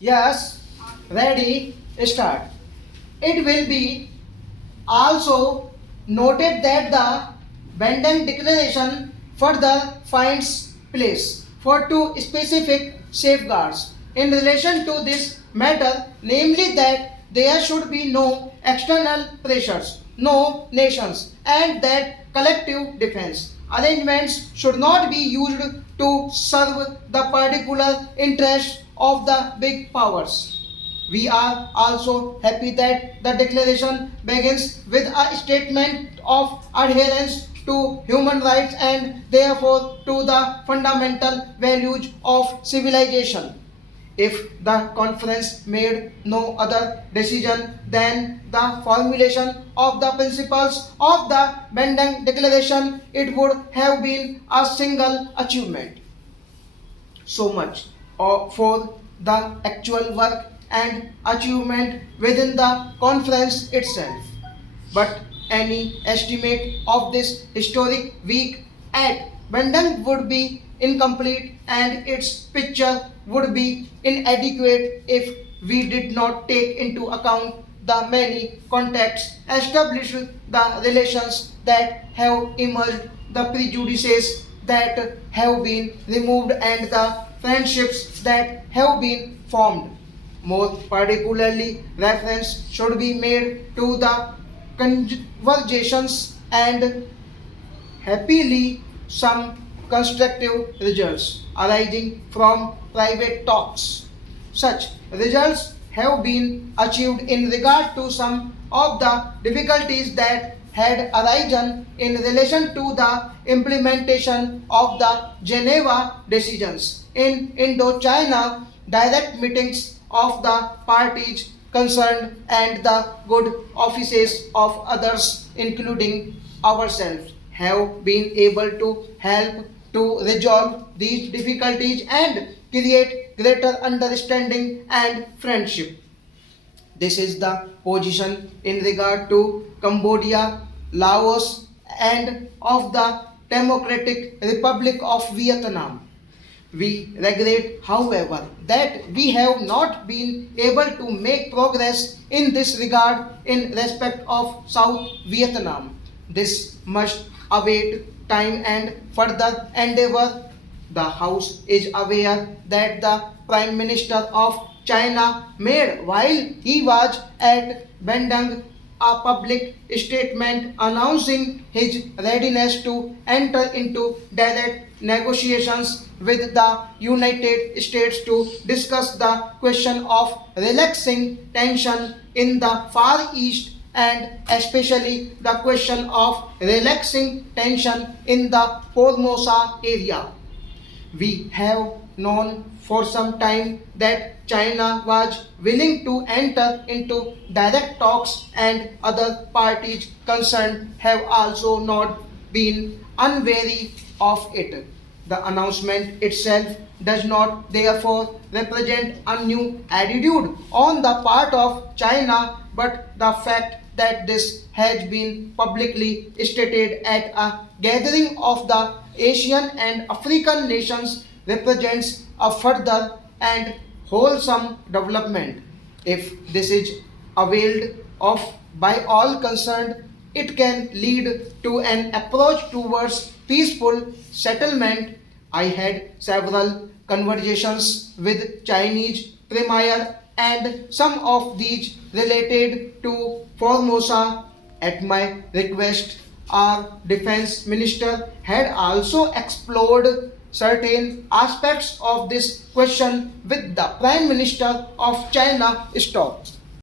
Yes, ready, start. It will be also noted that the Bandung Declaration further finds place for two specific safeguards in relation to this matter, namely that there should be no external pressures, no nations, and that collective defense arrangements should not be used to serve the particular interests of the big powers. We are also happy that the declaration begins with a statement of adherence to human rights and therefore to the fundamental values of civilization. If the conference made no other decision than the formulation of the principles of the Bandung Declaration, it would have been a single achievement. So much for the actual work and achievement within the conference itself. But any estimate of this historic week at Bandung would be incomplete and its picture would be inadequate if we did not take into account the many contacts established, the relations that have emerged, the prejudices that have been removed, and the friendships that have been formed. More particularly, reference should be made to the conversations and happily some constructive results arising from private talks. Such results have been achieved in regard to some of the difficulties that had arisen in relation to the implementation of the Geneva decisions. In Indochina, direct meetings of the parties concerned and the good offices of others, including ourselves, have been able to help to resolve these difficulties and create greater understanding and friendship. This is the position in regard to Cambodia, Laos, and of the Democratic Republic of Vietnam. We regret, however, that we have not been able to make progress in this regard in respect of South Vietnam. This must await time and further endeavor. The House is aware that the Prime Minister of China made while he was at Bandung a public statement announcing his readiness to enter into direct negotiations with the United States to discuss the question of relaxing tension in the Far East and especially the question of relaxing tension in the Formosa area. We have known for some time that China was willing to enter into direct talks and other parties concerned have also not been unwary of it. The announcement itself does not therefore represent a new attitude on the part of China, but the fact that this has been publicly stated at a gathering of the Asian and African nations represents a further and wholesome development. If this is availed of by all concerned, it can lead to an approach towards peaceful settlement. I had several conversations with Chinese premier and some of these related to Formosa. At my request, our defense minister had also explored certain aspects of this question with the Prime Minister of China Stock.